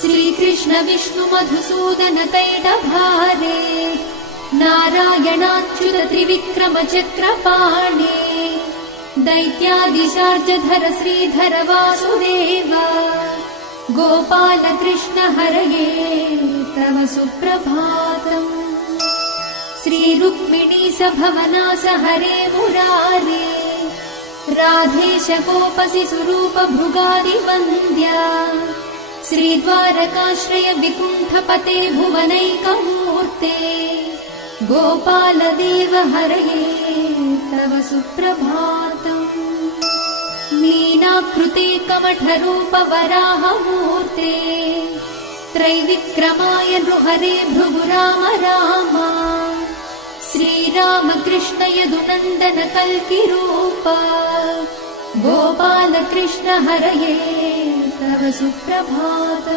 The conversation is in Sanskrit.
श्रीकृष्ण विष्णु मधुसूदन कैटभारे नारायणाच्युत त्रिविक्रम चक्रपाणे दैत्यादिशार्जधर श्रीधर वासुदेव गोपाल कृष्ण हरये तव सुप्रभातम्। श्रीरुक्मिणी सभवनास हरे मुरारे राधेश गोपसि स्वरूप भृगादिवन्द्या श्रीद्वारकाश्रय विकुण्ठपते भुवनैकमूर्ते गोपाल देव हरये तव सुप्रभातम्। मीनाकृते कमठरूप वराहमूर्ते त्रैविक्रमाय नृहरे भृगु राम राम श्रीराम कृष्ण यदुनन्दन कल्किरूप गोपाल कृष्ण हरये तव सुप्रभातम्।